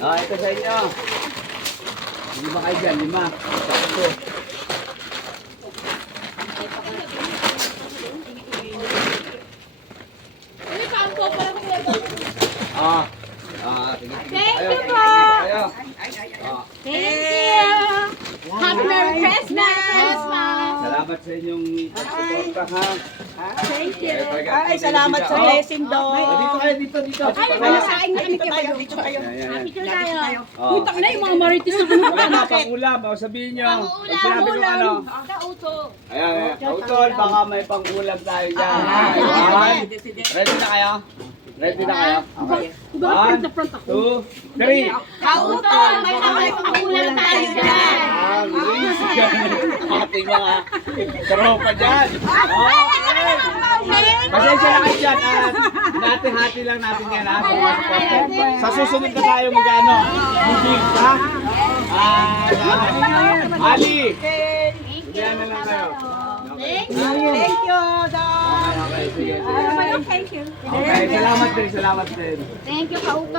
Ito sa inyo. Lima kayo dyan, 5. Sakto. Sige. Thank you po. Thank you. Happy Merry Christmas. Salamat sa inyong pagsuporta, ha? Thank you. Ay, salamat sa blessing daw. Dito kayo, dito. Masaing na kami Dito tayo, dito tayo. Happy to tayo. Punta na yung mga marites na Wala na, pang-ulam. Sabihin nyo. Pag sinabi ko ano. Kauto. Ayan. Kautol, baka may pang-ulam tayo dyan. Ayan. Ready na kayo? Ready na kayo? Okay. 1, 2, 3. Kauto. May pangulam tayo dyan. Ating mga tropa dyan. Pasensya na kayo dyan. Hati-hati lang natin yan. Sa susunod na tayo mag-ano. Moving, ha? Ali. Yan na lang kayo. Thank you. Thank you, Dad. Okay, sige. Thank you. Okay, salamat din. Thank you, Kauto.